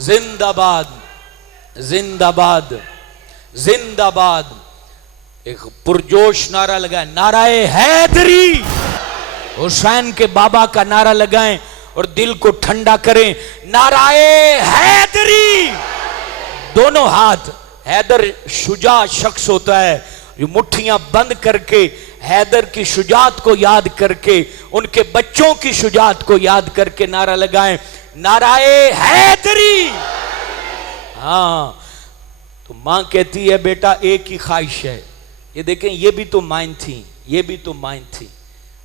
जिंदाबाद जिंदाबाद जिंदाबाद। एक पुरजोश नारा लगाए, नाराए हैदरी, हुसैन के बाबा का नारा लगाएं और दिल को ठंडा करें, नाराए हैदरी। दोनों हाथ। हैदर शुजा शख्स होता है जो मुट्ठियां बंद करके हैदर की शुजात को याद करके, उनके बच्चों की शुजात को याद करके नारा लगाएं, नाराए हैदरी। हाँ, तो मां कहती है बेटा एक ही ख्वाहिश है। ये देखें, ये भी तो माइन थी, ये भी तो माइन थी।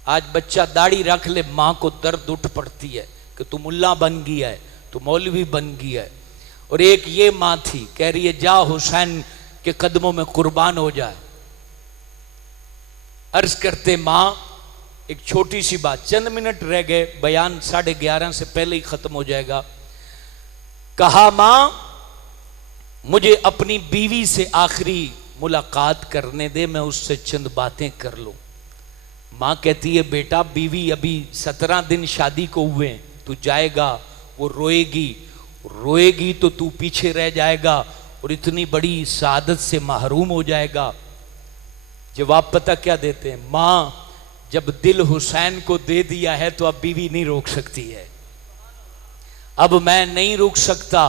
आज बच्चा दाढ़ी रख ले, मां को दर्द उठ पड़ती है कि तू मुल्ला बन गया है, तू मौलवी बन गया है। और एक ये मां थी, कह रही है जा हुसैन के कदमों में कुर्बान हो जाए। अर्ज करते मां, एक छोटी सी बात, चंद मिनट रह गए, बयान 11:30 से पहले ही खत्म हो जाएगा। कहा मां मुझे अपनी बीवी से आखिरी मुलाकात करने दे, मैं उससे चंद बातें कर लूं। मां कहती है बेटा बीवी अभी 17 दिन शादी को हुए, तू जाएगा वो रोएगी, रोएगी तो तू पीछे रह जाएगा और इतनी बड़ी सादत से महरूम हो जाएगा। जवाब पता क्या देते हैं, मां जब दिल हुसैन को दे दिया है तो अब बीवी नहीं रोक सकती है। अब मैं नहीं रुक सकता,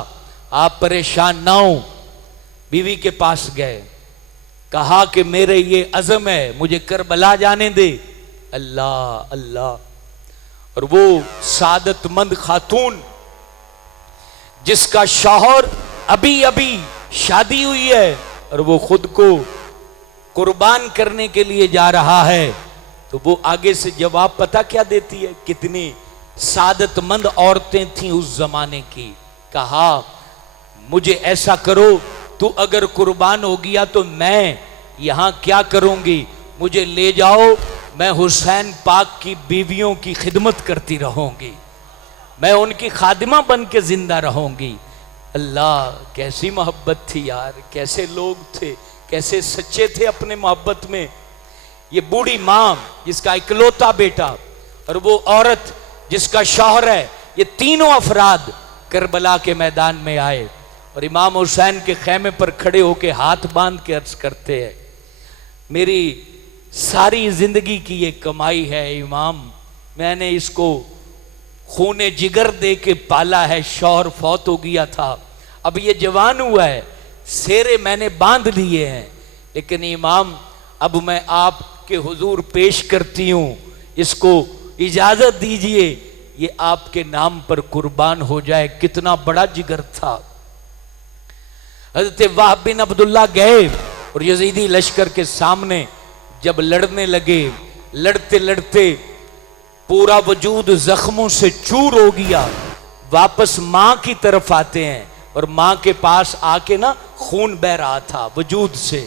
आप परेशान ना हो। बीवी के पास गए, कहा कि मेरे ये अज़म है, मुझे करबला जाने दे। अल्लाह अल्लाह। और वो सादतमंद खातून जिसका शौहर अभी अभी शादी हुई है और वो खुद को कुर्बान करने के लिए जा रहा है, तो वो आगे से जवाब पता क्या देती है, कितनी सादतमंद औरतें थीं उस जमाने की। कहा मुझे ऐसा करो, तू अगर कुर्बान हो गया तो मैं यहां क्या करूंगी, मुझे ले जाओ, मैं हुसैन पाक की बीवियों की खिदमत करती रहूंगी, मैं उनकी खादिमा बन के जिंदा रहूंगी। अल्लाह, कैसी मोहब्बत थी यार, कैसे लोग थे, कैसे सच्चे थे अपने मोहब्बत में। ये बूढ़ी मां जिसका इकलौता बेटा और वो औरत जिसका शौहर है, ये तीनों अफराद करबला के मैदान में आए और इमाम हुसैन के खेमे पर खड़े होकर हाथ बांध के अर्ज करते हैं, मेरी सारी जिंदगी की ये कमाई है इमाम, मैंने इसको खूने जिगर दे के पाला है, शौहर फौत हो गया था, अब ये जवान हुआ है, सेरे मैंने बांध लिए हैं, लेकिन इमाम अब मैं आपके हुजूर पेश करती हूं, इसको इजाजत दीजिए ये आपके नाम पर कुर्बान हो जाए। कितना बड़ा जिगर था। हजरत वाहब बिन अब्दुल्ला गए और यजीदी लश्कर के सामने जब लड़ने लगे, लड़ते लड़ते पूरा वजूद जख्मों से चूर हो गया। वापस मां की तरफ आते हैं और मां के पास आके ना खून बह रहा था वजूद से।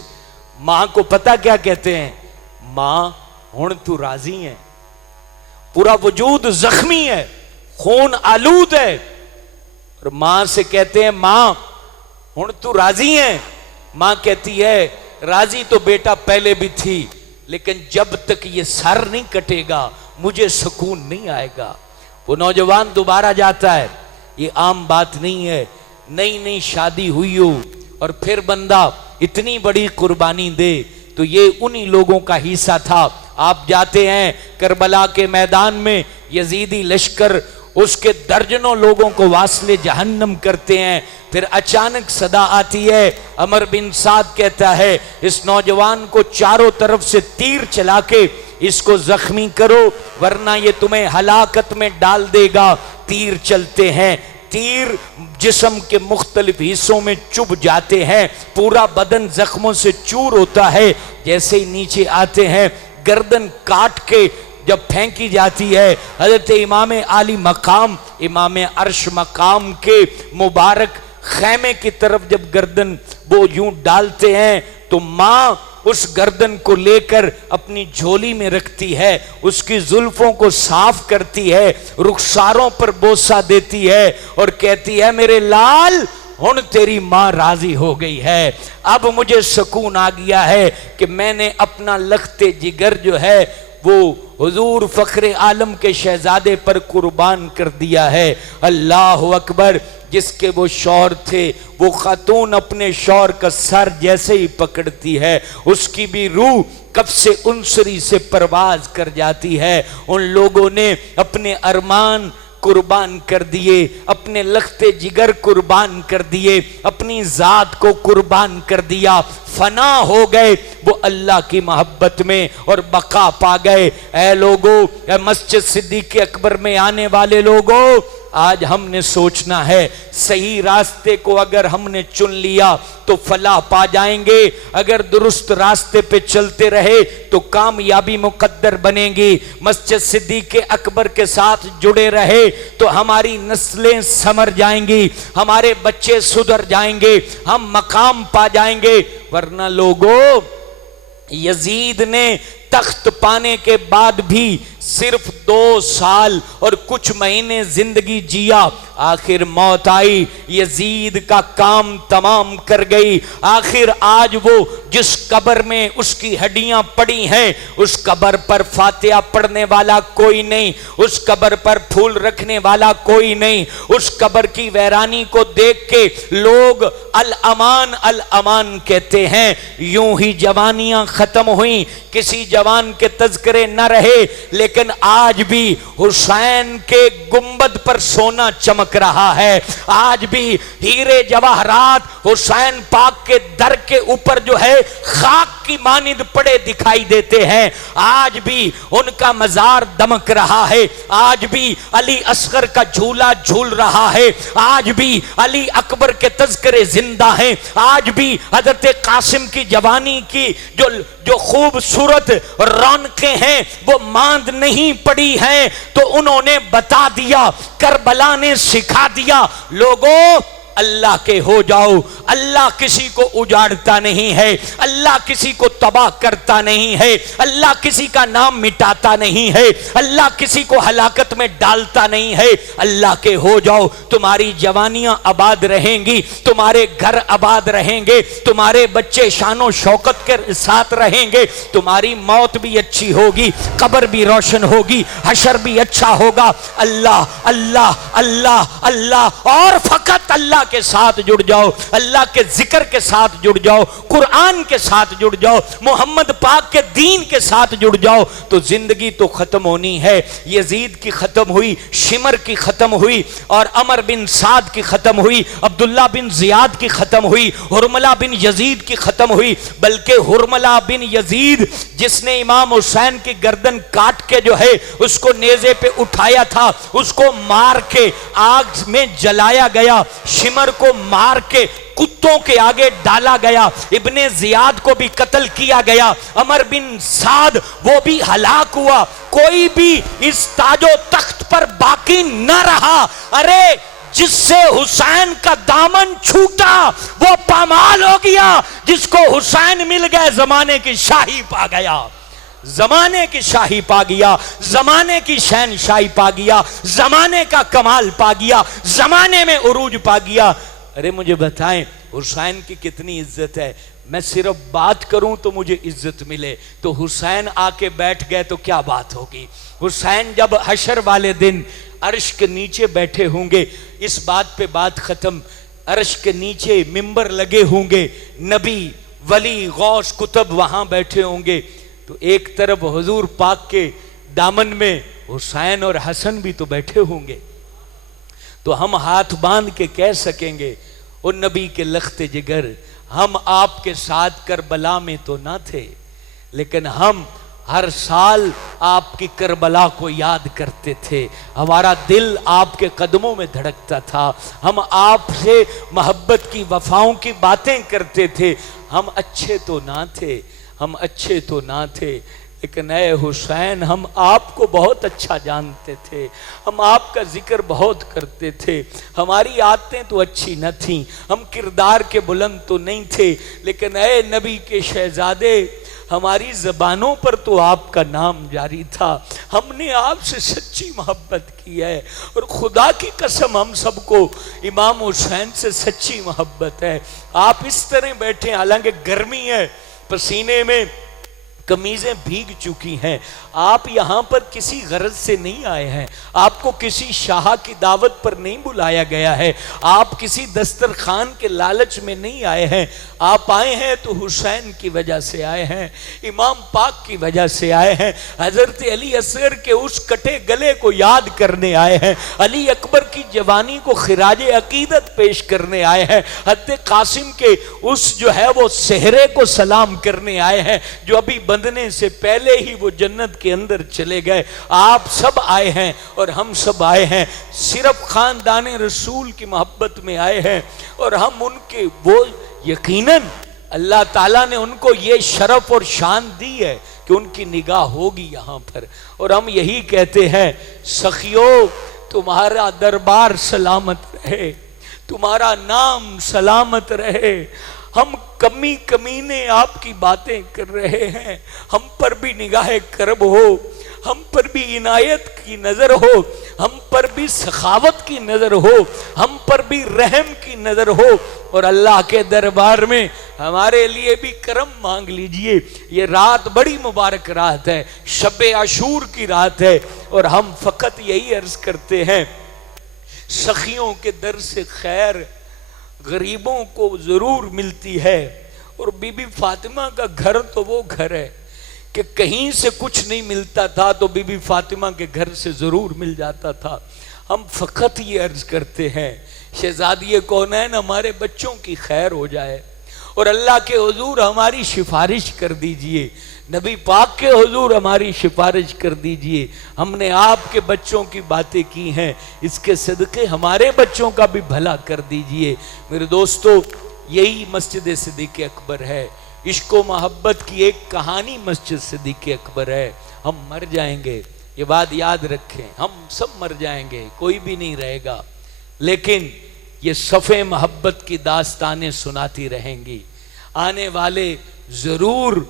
मां को पता क्या कहते हैं, मां हुण तू राजी है, पूरा वजूद जख्मी है, खून आलूद है। और मां से कहते हैं मां हुण तू राजी है। मां कहती है राजी तो बेटा पहले भी थी, लेकिन जब तक ये सर नहीं कटेगा मुझे सुकून नहीं आएगा। वो नौजवान दोबारा जाता है, ये आम बात नहीं है, नई नई शादी हुई हो और फिर बंदा इतनी बड़ी कुर्बानी दे, तो ये उन्हीं लोगों का हिस्सा था। आप जाते हैं करबला के मैदान में, यजीदी लश्कर उसके दर्जनों लोगों को वास्ले जहन्नम करते हैं। फिर अचानक सदा आती है, अमर बिन साद कहता है इस नौजवान को चारों तरफ से तीर चला के इसको जख्मी करो, वरना ये तुम्हें हलाकत में डाल देगा। तीर चलते हैं, तीर जिस्म के मुख्तलिफ हिस्सों में चुभ जाते हैं, पूरा बदन जख्मों से चूर होता है। जैसे ही नीचे आते हैं, गर्दन काट के जब फेंकी जाती है, हजरत इमाम आली मकाम, इमाम अर्श मकाम के मुबारक खैमे की तरफ जब गर्दन वो यूं डालते हैं, तो मां उस गर्दन को लेकर अपनी झोली में रखती है, उसकी जुल्फों को साफ करती है, रुखसारों पर बोसा देती है और कहती है मेरे लाल हुण तेरी मां राजी हो गई है, अब मुझे सुकून आ गया है कि मैंने अपना लखते जिगर जो है وہ حضور فخر عالم کے شہزادے پر قربان کر دیا ہے۔ اللہ اکبر۔ جس کے وہ شوہر تھے، وہ خاتون اپنے شوہر کا سر جیسے ہی پکڑتی ہے اس کی بھی روح قفس انصری سے پرواز کر جاتی ہے۔ ان لوگوں نے اپنے ارمان قربان کر دیے، اپنے لخت جگر قربان کر دیے، اپنی ذات کو قربان کر دیا، فنا ہو گئے وہ اللہ کی محبت میں اور بقا پا گئے۔ اے لوگو، اے مسجد صدیق اکبر میں آنے والے لوگو، آج ہم نے سوچنا ہے صحیح راستے کو اگر ہم نے چن لیا تو فلاح پا جائیں گے، اگر درست راستے پہ چلتے رہے تو کامیابی مقدر بنے گی۔ مسجد صدیق اکبر کے ساتھ جڑے رہے تو ہماری نسلیں سمر جائیں گی، ہمارے بچے سدھر جائیں گے، ہم مقام پا جائیں گے۔ ورنہ لوگوں، یزید نے تخت پانے کے بعد بھی صرف 2 سال اور کچھ مہینے زندگی جیا، آخر موت آئی، یزید کا کام تمام کر گئی۔ آخر آج وہ جس قبر میں اس کی ہڈیاں پڑی ہیں، اس قبر پر فاتحہ پڑھنے والا کوئی نہیں، اس قبر پر پھول رکھنے والا کوئی نہیں، اس قبر کی ویرانی کو دیکھ کے لوگ الامان الامان کہتے ہیں۔ یوں ہی جوانیاں ختم ہوئیں، کسی جوان کے تذکرے نہ رہے، لیکن آج بھی حسین کے گنبد پر سونا چمک رہا ہے، آج بھی ہیرے جواہرات حسین پاک کے در کے اوپر جو ہے خاک کی مانند پڑے دکھائی دیتے ہیں، آج بھی ان کا مزار دمک رہا ہے، آج بھی علی اصغر کا جھولا جھول رہا ہے، آج بھی علی اکبر کے تذکرے زندہ ہیں، آج بھی حضرت قاسم کی جوانی کی جو خوبصورت رونقیں ہیں وہ ماند نہیں پڑی ہیں، تو انہوں نے بتا دیا، کربلا نے سکھا دیا، لوگوں اللہ کے ہو جاؤ۔ اللہ کسی کو اجاڑتا نہیں ہے، اللہ کسی کو تباہ کرتا نہیں ہے، اللہ کسی کا نام مٹاتا نہیں ہے، اللہ کسی کو ہلاکت میں ڈالتا نہیں ہے۔ اللہ کے ہو جاؤ، تمہاری جوانیاں آباد رہیں گی، تمہارے گھر آباد رہیں گے، تمہارے بچے شان و شوکت کے ساتھ رہیں گے، تمہاری موت بھی اچھی ہوگی، قبر بھی روشن ہوگی، حشر بھی اچھا ہوگا۔ اللہ اللہ اللہ اللہ، اور فقط اللہ کے ساتھ جڑ جاؤ، اللہ کے ذکر کے ساتھ جڑ جاؤ، قرآن کے ساتھ جڑ جاؤ، محمد پاک کے دین کے ساتھ جڑ جاؤ، تو زندگی تو ختم ہونی ہے۔ یزید کی ختم ہوئی، شمر کی ختم ہوئی، اور عمر بن سعد کی ختم ہوئی، عبداللہ بن زیاد کی ختم ہوئی، حرملہ بن یزید کی ختم ہوئی، بلکہ حرملہ بن یزید جس نے امام حسین کی گردن کاٹ کے جو ہے اس کو نیزے پہ اٹھایا تھا، اس کو مار کے آگ میں جلایا گیا، شمر کو مار کے کتوں کے آگے ڈالا گیا، ابن زیاد کو بھی قتل کیا گیا، عمر بن سعد وہ بھی ہلاک ہوا، کوئی بھی اس تاج و تخت پر باقی نہ رہا۔ ارے جس سے حسین کا دامن چھوٹا وہ پامال ہو گیا، جس کو حسین مل گئے زمانے کی شاہی پا گیا، زمانے کی شاہی پا گیا، زمانے کی شہنشاہی پا گیا، زمانے کا کمال پا گیا، زمانے میں عروج پا گیا۔ ارے مجھے بتائیں حسین کی کتنی عزت ہے، میں صرف بات کروں تو مجھے عزت ملے، تو حسین آ کے بیٹھ گئے تو کیا بات ہوگی۔ حسین جب حشر والے دن عرش کے نیچے بیٹھے ہوں گے، اس بات پہ بات ختم، عرش کے نیچے ممبر لگے ہوں گے، نبی ولی غوث کتب وہاں بیٹھے ہوں گے، تو ایک طرف حضور پاک کے دامن میں حسین اور حسن بھی تو بیٹھے ہوں گے، تو ہم ہاتھ باندھ کے کہہ سکیں گے او نبی کے لخت جگر، ہم آپ کے ساتھ کربلا میں تو نہ تھے، لیکن ہم ہر سال آپ کی کربلا کو یاد کرتے تھے، ہمارا دل آپ کے قدموں میں دھڑکتا تھا، ہم آپ سے محبت کی وفاؤں کی باتیں کرتے تھے، ہم اچھے تو نہ تھے، ہم اچھے تو نہ تھے، لیکن اے حسین ہم آپ کو بہت اچھا جانتے تھے، ہم آپ کا ذکر بہت کرتے تھے، ہماری عادتیں تو اچھی نہ تھیں، ہم کردار کے بلند تو نہیں تھے، لیکن اے نبی کے شہزادے ہماری زبانوں پر تو آپ کا نام جاری تھا، ہم نے آپ سے سچی محبت کی ہے، اور خدا کی قسم ہم سب کو امام حسین سے سچی محبت ہے۔ آپ اس طرح بیٹھے، حالانکہ گرمی ہے، پسینے میں कमीजें भीग चुकी हैं। आप यहाँ पर किसी गरज से नहीं आए हैं, आपको किसी शाह की दावत पर नहीं बुलाया गया है, आप किसी दस्तरखान के लालच में नहीं आए हैं। आप आए हैं तो हुसैन की वजह से आए हैं, इमाम पाक की वजह से आए हैं, हजरत अली असगर के उस कटे गले को याद करने आए हैं, अली अकबर की जवानी को खिराज अकीदत पेश करने आए हैं, हज़रत कासिम के उस जो है वो सेहरे को सलाम करने आए हैं जो अभी बंधने से पहले ही वो जन्नत के अंदर चले गए। आप सब आए हैं और हम सब आए हैं सिर्फ खानदान रसूल की मोहब्बत में आए हैं। और हम उनके वो यकीनन अल्लाह ताला ने उनको ये शरफ और शान दी है कि उनकी निगाह होगी यहाँ पर। और हम यही कहते हैं सखियों, तुम्हारा दरबार सलामत रहे, तुम्हारा नाम सलामत रहे। हम कमी कमीने आपकी बातें कर रहे हैं, हम पर भी निगाह करब हो, हम पर भी इनायत की नजर हो, हम पर भी सखावत की नजर हो, हम पर भी रहम की नजर हो। और अल्लाह के दरबार में हमारे लिए भी करम मांग लीजिए। ये रात बड़ी मुबारक रात है, शब आशूर की रात है, और हम फकत यही अर्ज करते हैं सखियों के दर से खैर गरीबों को जरूर मिलती है। और बीबी फातिमा का घर तो वो घर है कि कहीं से कुछ नहीं मिलता था तो बीबी फातिमा के घर से जरूर मिल जाता था। हम फकत ये अर्ज करते हैं शहजादी कौनैन हमारे बच्चों की खैर हो जाए, और अल्लाह के हुजूर हमारी सिफारिश कर दीजिए, नबी पाक के हुजूर हमारी सिफारिश कर दीजिए। हमने आपके बच्चों की बातें की हैं, इसके सदके हमारे बच्चों का भी भला कर दीजिए। मेरे दोस्तों, यही मस्जिद सिद्दीक़ अकबर है, इश्क व मोहब्बत की एक कहानी मस्जिद सिद्दीक़ अकबर है। हम मर जाएंगे, ये बात याद रखें, हम सब मर जाएंगे, कोई भी नहीं रहेगा, लेकिन ये सफ़े मोहब्बत की दास्तानें सुनाती रहेंगी। आने वाले ज़रूर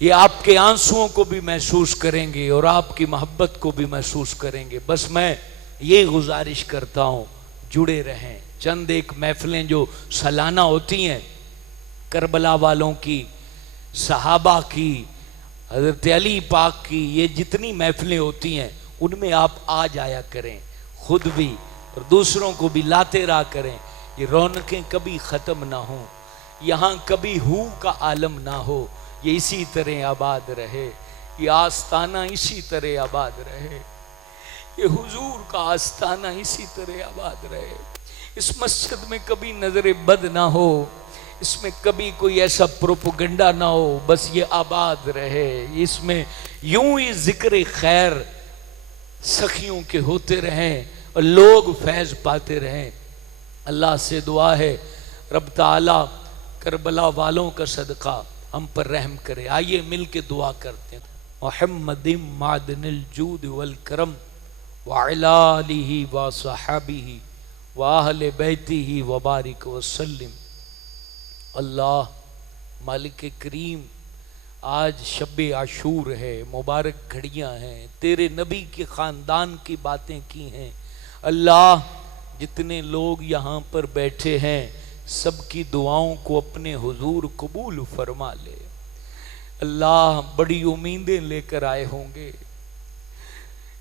ये आपके आंसुओं को भी महसूस करेंगे और आपकी मोहब्बत को भी महसूस करेंगे। बस मैं ये गुजारिश करता हूँ, जुड़े रहें। चंद एक महफिलें जो सालाना होती हैं, करबला वालों की, सहाबा की, हज़रत अली पाक की, ये जितनी महफिलें होती हैं उनमें आप आ जाया करें, खुद भी और दूसरों को भी लाते रहा करें। ये रौनकें कभी ख़त्म ना हो, यहाँ कभी हू का आलम ना हो, ये इसी तरह आबाद रहे, ये आस्ताना इसी तरह आबाद रहे, ये हुजूर का आस्ताना इसी तरह आबाद रहे। इस मस्जिद में कभी नजर बद ना हो, इसमें कभी कोई ऐसा प्रोपोगंडा ना हो, बस ये आबाद रहे। इसमें यूं ही जिक्र खैर सखियों के होते रहें और लोग फैज पाते रहें। अल्लाह से दुआ है रब ताला करबला वालों का सदका हम पर रहम करे। आइए मिल के दुआ करते हैं। मुहम्मदिम मादनिल जूद वल करम व अला आलिहि व सहाबिहि व अहले बैतिहि व बारिक व सल्लिम। अल्लाह मालिक करीम, आज शब आशूर है, मुबारक घड़ियां हैं, तेरे नबी के ख़ानदान की बातें की हैं। अल्लाह जितने लोग यहाँ पर बैठे हैं सबकी दुआओं को अपने हुजूर कबूल फरमा ले। अल्लाह बड़ी उम्मीदें लेकर आए होंगे,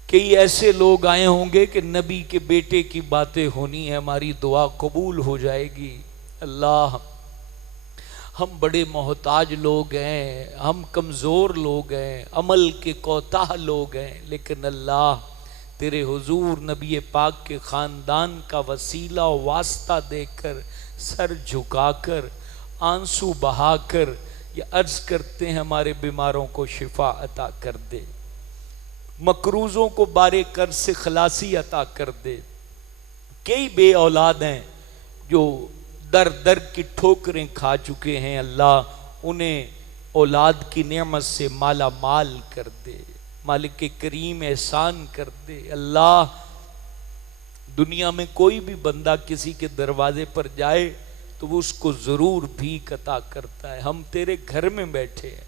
कई ऐसे लोग आए होंगे कि नबी के बेटे की बातें होनी है, हमारी दुआ कबूल हो जाएगी। अल्लाह हम बड़े मोहताज लोग हैं, हम कमज़ोर लोग हैं, अमल के कोताह लोग हैं, लेकिन अल्लाह तेरे हुजूर नबी पाक के ख़ानदान का वसीला और वास्ता देकर, सर झुकाकर, आंसू बहाकर ये अर्ज करते हैं हमारे बीमारों को शिफा अता कर दे, मकरूज़ों को बारे कर्ज से खलासी अता कर दे। कई बे औलाद हैं जो दर दर की ठोकरें खा चुके हैं, अल्लाह उन्हें औलाद की नेमत से माला माल कर दे, मालिक करीम एहसान कर दे। अल्लाह दुनिया में कोई भी बंदा किसी के दरवाजे पर जाए तो वो उसको ज़रूर भीख अता करता है। हम तेरे घर में बैठे हैं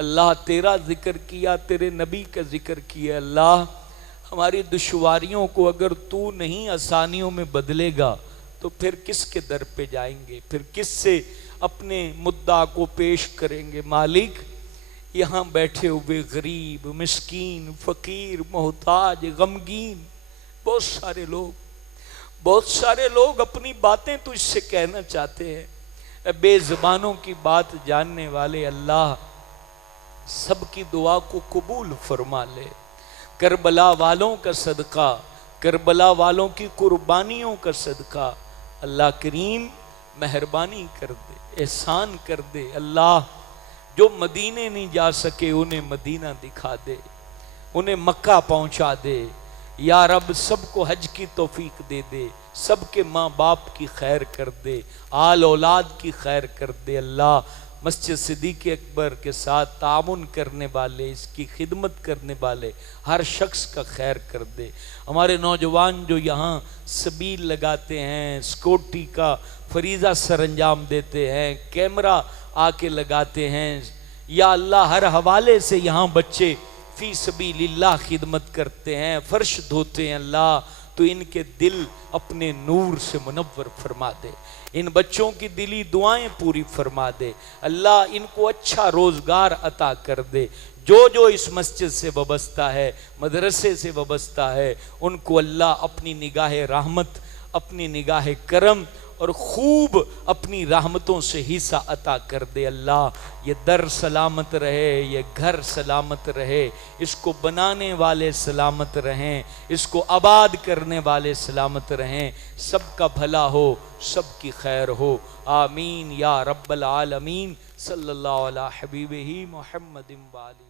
अल्लाह, तेरा जिक्र किया, तेरे नबी का जिक्र किया। अल्लाह हमारी दुश्वारियों को अगर तू नहीं आसानियों में बदलेगा तो फिर किसके दर पे जाएंगे, फिर किससे अपने मुद्दा को पेश करेंगे। मालिक یہاں بیٹھے ہوئے غریب، مسکین، فقیر، محتاج، غمگین بہت سارے لوگ اپنی باتیں تجھ سے کہنا چاہتے ہیں۔ اے بے زبانوں کی بات جاننے والے اللہ، سب کی دعا کو قبول فرما لے۔ کربلا والوں کا صدقہ، کربلا والوں کی قربانیوں کا صدقہ اللہ کریم مہربانی کر دے، احسان کر دے۔ اللہ جو مدینے نہیں جا سکے انہیں مدینہ دکھا دے، انہیں مکہ پہنچا دے۔ یا رب سب کو حج کی توفیق دے دے، سب کے ماں باپ کی خیر کر دے، آل اولاد کی خیر کر دے۔ اللہ مسجد صدیق اکبر کے ساتھ تعاون کرنے والے، اس کی خدمت کرنے والے ہر شخص کا خیر کر دے۔ ہمارے نوجوان جو یہاں سبیل لگاتے ہیں، سکیورٹی کا فریضہ سر انجام دیتے ہیں، کیمرہ آ کے لگاتے ہیں، یا اللہ ہر حوالے سے یہاں بچے فی سبیل اللہ خدمت کرتے ہیں، فرش دھوتے ہیں، اللہ تو ان کے دل اپنے نور سے منور فرما دے، ان بچوں کی دلی دعائیں پوری فرما دے۔ اللہ ان کو اچھا روزگار عطا کر دے۔ جو اس مسجد سے وابستہ ہے، مدرسے سے وابستہ ہے، ان کو اللہ اپنی نگاہ رحمت، اپنی نگاہ کرم اور خوب اپنی رحمتوں سے حصہ عطا کر دے۔ اللہ یہ در سلامت رہے، یہ گھر سلامت رہے، اس کو بنانے والے سلامت رہیں، اس کو آباد کرنے والے سلامت رہیں، سب کا بھلا ہو، سب کی خیر ہو، آمین یا رب العالمین۔ صلی اللہ علی حبیبہ محمد و آلہ۔